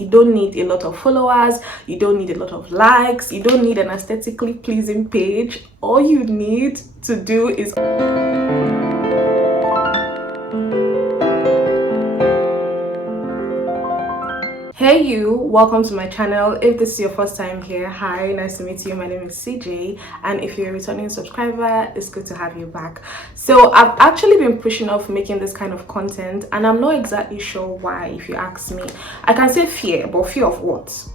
You don't need a lot of followers, you don't need a lot of likes, you don't need an aesthetically pleasing page. All you need to do is hey you, welcome to my channel. If this is your first time here, hi, nice to meet you. My name is CJ, and if you're a returning subscriber, it's good to have you back. So I've actually been pushing off making this kind of content, and I'm not exactly sure why. If you ask me, I can say fear, but fear of what?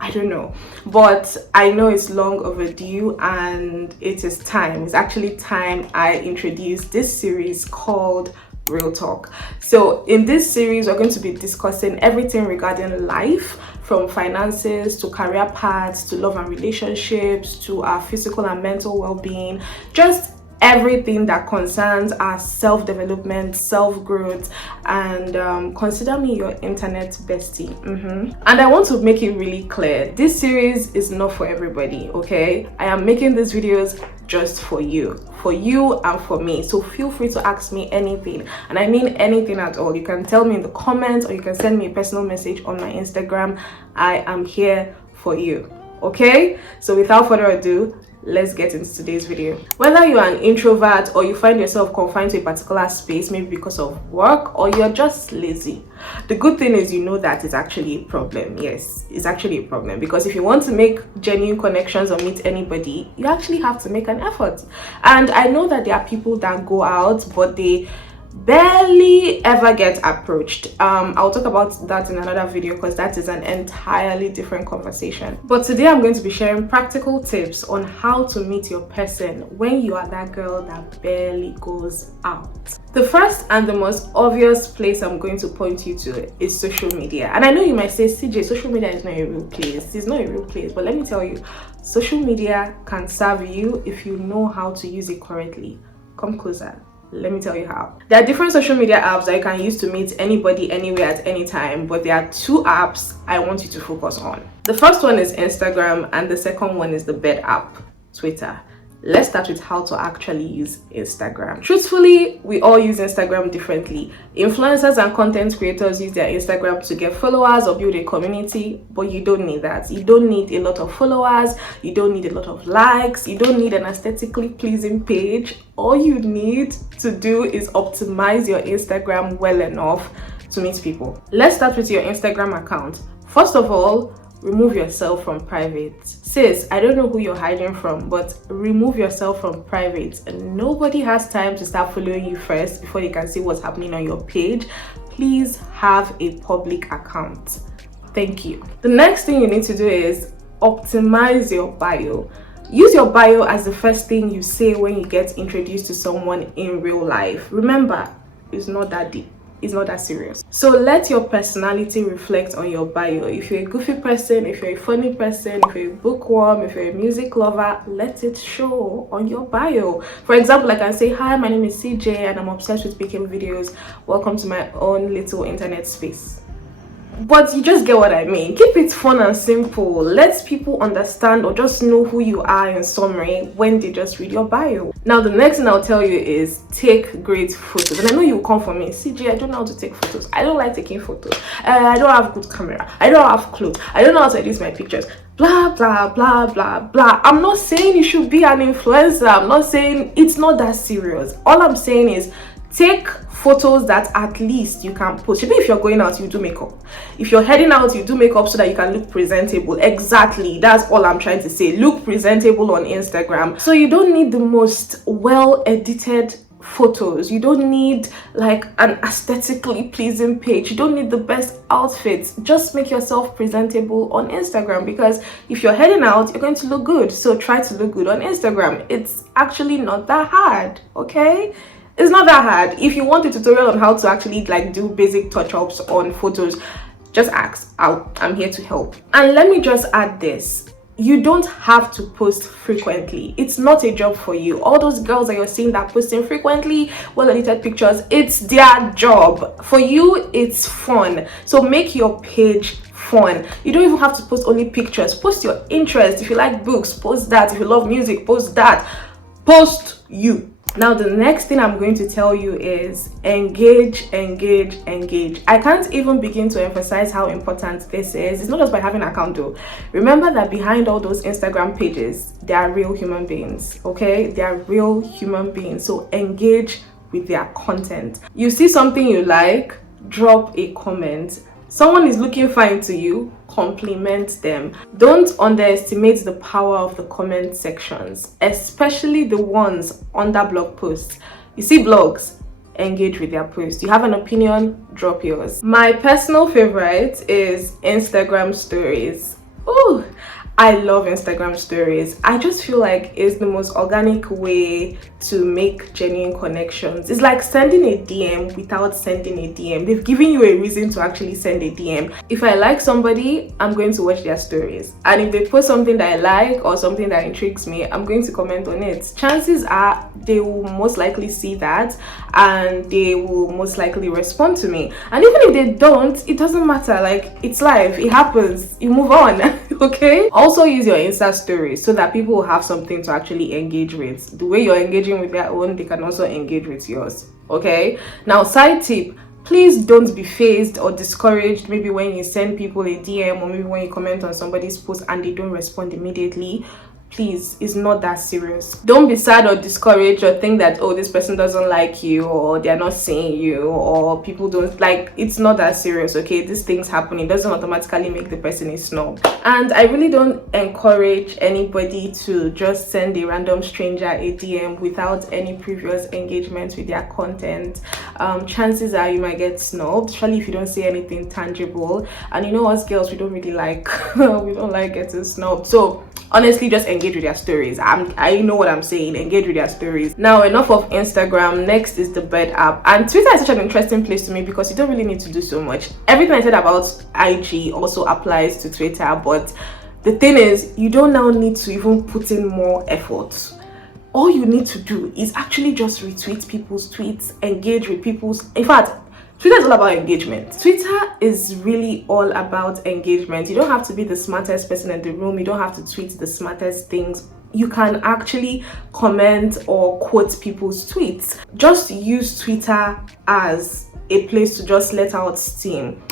I don't know, but I know it's long overdue and it is time. It's actually time I introduce this series called Real Talk. So in this series, we're going to be discussing everything regarding life, from finances to career paths to love and relationships to our physical and mental well-being, just everything that concerns our self-development, self-growth, and consider me your internet bestie. And I want to make it really clear, this series is not for everybody, okay? I am making these videos just for you and for me. So feel free to ask me anything, and I mean anything at all. You can tell me in the comments, or you can send me a personal message on my Instagram. I am here for you, okay? So without further ado, let's get into today's video. Whether you're an introvert or you find yourself confined to a particular space, maybe because of work, or you're just lazy, the good thing is you know that it's actually a problem. Yes, it's actually a problem, because if you want to make genuine connections or meet anybody, you actually have to make an effort. And I know that there are people that go out but they barely ever get approached. I'll talk about that in another video, because that is an entirely different conversation. But today I'm going to be sharing practical tips on how to meet your person when you are that girl that barely goes out. The first and the most obvious place I'm going to point you to is social media. And I know you might say, CJ, social media is not a real place. It's not a real place, but let me tell you, social media can serve you if you know how to use it correctly. Come closer. Let me tell you how. There are different social media apps that you can use to meet anybody anywhere at any time, but there are two apps I want you to focus on. The first one is Instagram, and the second one is the bed app, Twitter. Let's start with how to actually use Instagram. Truthfully, we all use Instagram differently. Influencers and content creators use their Instagram to get followers or build a community, but you don't need that. You don't need a lot of followers, you don't need a lot of likes, you don't need an aesthetically pleasing page. All you need to do is optimize your Instagram well enough to meet people. Let's start with your Instagram account. First of all, remove yourself from private. Sis, I don't know who you're hiding from, but remove yourself from private. And nobody has time to start following you first before they can see what's happening on your page. Please have a public account. Thank you. The next thing you need to do is optimize your bio. Use your bio as the first thing you say when you get introduced to someone in real life. Remember, it's not that deep. It's not that serious. So let your personality reflect on your bio. If you're a goofy person, if you're a funny person, if you're a bookworm, if you're a music lover, let it show on your bio. For example, I can say, hi, my name is CJ and I'm obsessed with making videos. Welcome to my own little internet space. But you just get what I mean. Keep it fun and simple. Let people understand or just know who you are in summary when they just read your bio. Now, the next thing I'll tell you is take great photos. And I know you will come for me, CJ, I don't know how to take photos. I don't like taking photos. I don't have good camera. I don't have clothes. I don't know how to edit my pictures. Blah, blah, blah, blah, blah. I'm not saying you should be an influencer. I'm not saying it's not that serious. All I'm saying is take photos that at least you can post. Maybe if you're going out, you do makeup. If you're heading out, you do makeup so that you can look presentable. Exactly, that's all I'm trying to say. Look presentable on Instagram. So you don't need the most well-edited photos. You don't need like an aesthetically pleasing page. You don't need the best outfits. Just make yourself presentable on Instagram, because if you're heading out, you're going to look good. So try to look good on Instagram. It's actually not that hard, okay? It's not that hard. If you want a tutorial on how to actually like do basic touch-ups on photos, just ask. I'm here to help. And let me just add this. You don't have to post frequently. It's not a job for you. All those girls that you're seeing that posting frequently, well-edited pictures, it's their job. For you, it's fun. So make your page fun. You don't even have to post only pictures. Post your interest. If you like books, post that. If you love music, post that. Post you. Now, the next thing I'm going to tell you is engage, engage, engage. I can't even begin to emphasize how important this is. It's not just by having an account though. Remember that behind all those Instagram pages, there are real human beings, okay? They are real human beings. So engage with their content. You see something you like, drop a comment. Someone is looking fine to you, compliment them. Don't underestimate the power of the comment sections, especially the ones under blog posts. You see blogs, engage with their posts. You have an opinion, drop yours. My personal favorite is Instagram stories. Ooh, I love Instagram stories. I just feel like it's the most organic way to make genuine connections. It's like sending a DM without sending a DM. They've given you a reason to actually send a DM. If I like somebody, I'm going to watch their stories. And if they post something that I like or something that intrigues me, I'm going to comment on it. Chances are they will most likely see that and they will most likely respond to me. And even if they don't, it doesn't matter. Like, it's life. It happens. You move on. Okay? Also use your Insta stories so that people will have something to actually engage with. The way you're engaging with their own, they can also engage with yours. Okay? Now, side tip, please don't be fazed or discouraged maybe when you send people a DM or maybe when you comment on somebody's post and they don't respond immediately. Please, it's not that serious. Don't be sad or discouraged or think that, oh, this person doesn't like you or they're not seeing you or people don't like. It's not that serious, okay? These things happen. It doesn't automatically make the person a snob. And I really don't encourage anybody to just send a random stranger a DM without any previous engagement with their content. Chances are you might get snubbed, especially if you don't say anything tangible. And you know, us girls, we don't really like we don't like getting snubbed. So honestly, just engage with their stories. I know what I'm saying. Engage with their stories. Now, enough of Instagram. Next is the Bed app. And Twitter is such an interesting place to me because you don't really need to do so much. Everything I said about IG also applies to Twitter, but the thing is, you don't now need to even put in more effort. All you need to do is actually just retweet people's tweets, engage with people's. In fact, Twitter is all about engagement. Twitter is really all about engagement. You don't have to be the smartest person in the room. You don't have to tweet the smartest things. You can actually comment or quote people's tweets. Just use Twitter as a place to just let out steam.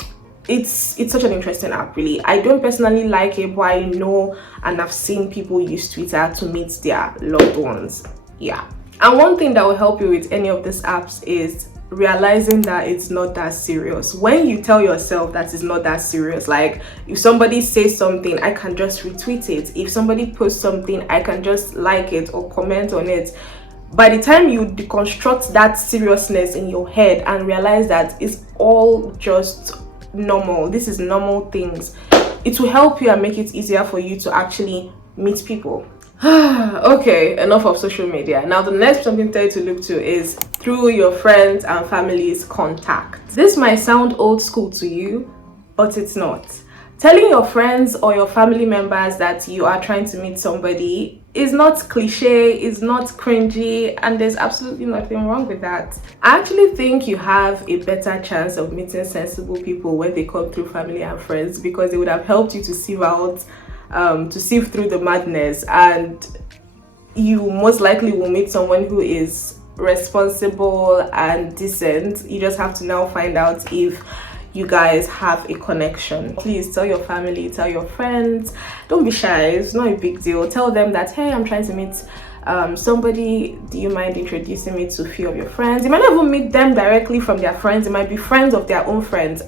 It's such an interesting app, really. I don't personally like it, but I know and I've seen people use Twitter to meet their loved ones. Yeah. And one thing that will help you with any of these apps is realizing that it's not that serious. When you tell yourself that it's not that serious, like if somebody says something, I can just retweet it. If somebody posts something, I can just like it or comment on it. By the time you deconstruct that seriousness in your head and realize that it's all just normal, this is normal things, it will help you and make it easier for you to actually meet people. Okay, enough of social media. Now the next something to tell you to look to is through your friends and family's contact. This might sound old school to you, but it's not. Telling your friends or your family members that you are trying to meet somebody is not cliche, is not cringy, and there's absolutely nothing wrong with that. I actually think you have a better chance of meeting sensible people when they come through family and friends, because they would have helped you to sieve through the madness, and you most likely will meet someone who is responsible and decent. You just have to now find out if you guys have a connection. Please tell your family, tell your friends. Don't be shy, it's not a big deal. Tell them that, hey, I'm trying to meet somebody. Do you mind introducing me to a few of your friends? You might not even meet them directly from their friends. It might be friends of their own friends.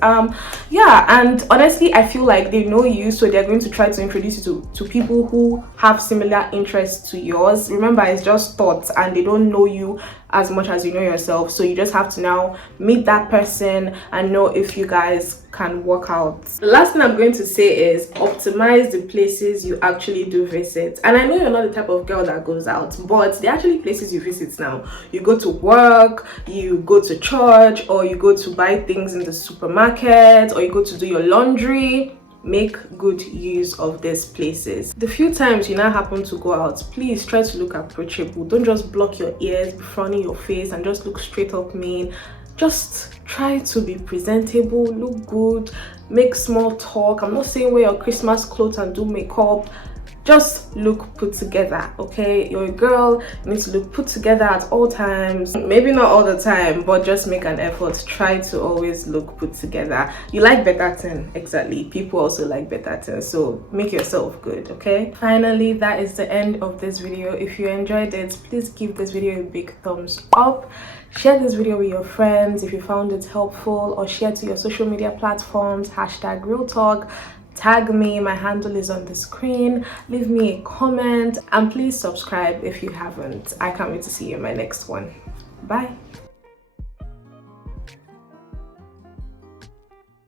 Yeah, and honestly, I feel like they know you, so they're going to try to introduce you to people who have similar interests to yours. Remember, it's just thoughts and they don't know you as much as you know yourself, so you just have to now meet that person and know if you guys can work out. The last thing I'm going to say is optimize the places you actually do visit. And I know you're not the type of girl that goes out, but they're actually places you visit now. You go to work, you go to church, or you go to buy things in the supermarket, or you go to do your laundry. Make good use of these places. The few times you now happen to go out, please try to look approachable. Don't just block your ears, be frowning your face, and just look straight up mean. Just try to be presentable, look good, make small talk. I'm not saying wear your Christmas clothes and do makeup. just look put together. Okay, you're a girl, you need to look put together at all times. Maybe not all the time, but just make an effort. Try to always look put together. You like better thing, exactly. People also like better things, so make yourself good. Okay, finally, that is the end of this video. If you enjoyed it, please give this video a big thumbs up. Share this video with your friends if you found it helpful, or share to your social media platforms. Hashtag real talk. Tag me, my handle is on the screen. Leave me a comment, and please subscribe if you haven't. I can't wait to see you in my next one. Bye.